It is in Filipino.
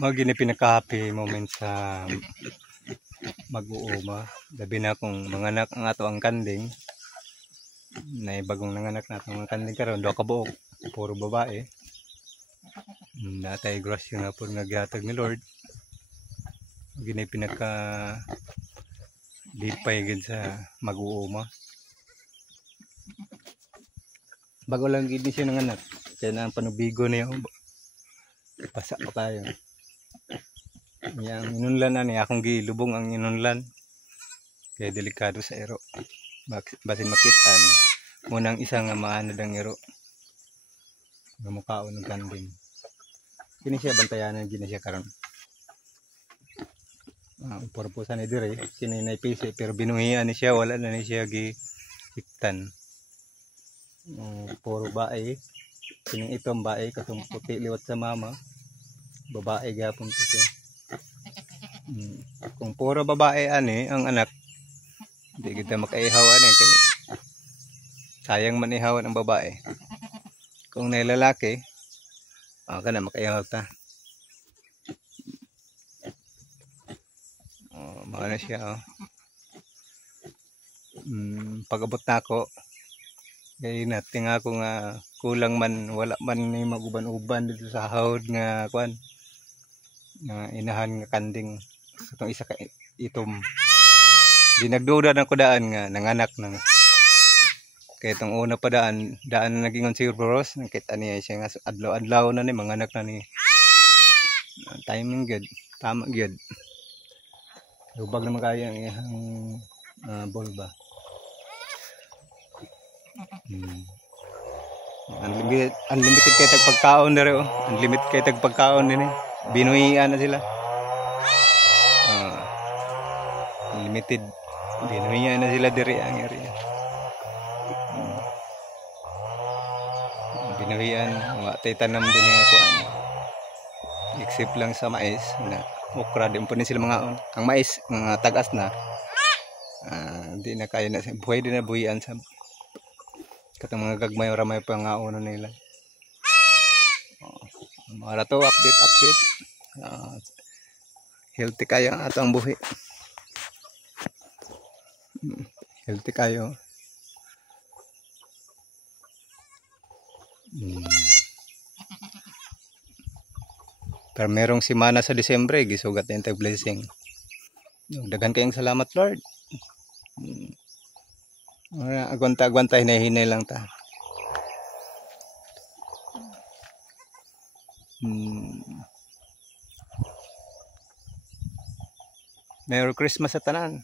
Mga gini pinaka-happy moment sa mag-uuma. Labi na kung manganak ang ato ang kanding. Na bagong nanganak na itong mga kanding karon do ka buok. Puro babae. Natay grasya nga po nga gihatag ni Lord. Gini pinaka-lipay gid sa mag-uuma. Bago lang gid siya nanganak. Kaya na ang panubigo niya. Pasa pa kayo. Yang inunlan na niya akong gilubong ang inunlan. Kaya delikado sa ero. Basin makitaan. Munang isa nga maanad ang ero. Gamukhaon ng kanding. Kini siya bantayanan gina siya karon. Purposa ni dire sininay pisi pero binuhian ni siya wala na ni siya gihiktan. Puro bae. Kining itong bae kasong puti liwat sa mama. Babae gapon to siya. Kung puro babae ani ang anak, hindi kita makaihaw ani kay sayang man ihawan ang babae. Kung nilalaki, ka na makaihaw ta. Maano siya pag-abot na ako kay nating ako nga kulang man wala man ni maguban-uban dito sa hawd nga kuan nga inahan nga kanding itong isa ka itom dinagduda ng kudaan nga nanganak nang kay itong una pa daan na nagingon si Urboros nakita niya siya nga adlaw-adlaw na ni manganak na ni timing good tama good lubag naman kaya ang iyang bulba. Unlimited kay tag pagkaon dere unlimited kay tag pagkaon din binuhian na sila. Unlimited binuhian na sila dere ang area. Binuhian wa tay tanom din nga kuan. Except lang sa mais na okra din po ni sila mga ang mais mga tagas na hindi na kaya na buhay din na buhian sa katong mga gagmay ora may pangaon nila. Mara to update healthy kayo ang atong buhi. Healthy kayo. Pero merong simana sa Disyembre gisugat na yung blessing. Daghan kayong salamat Lord. Agwanta hinay lang ta. Merry Christmas sa tanan.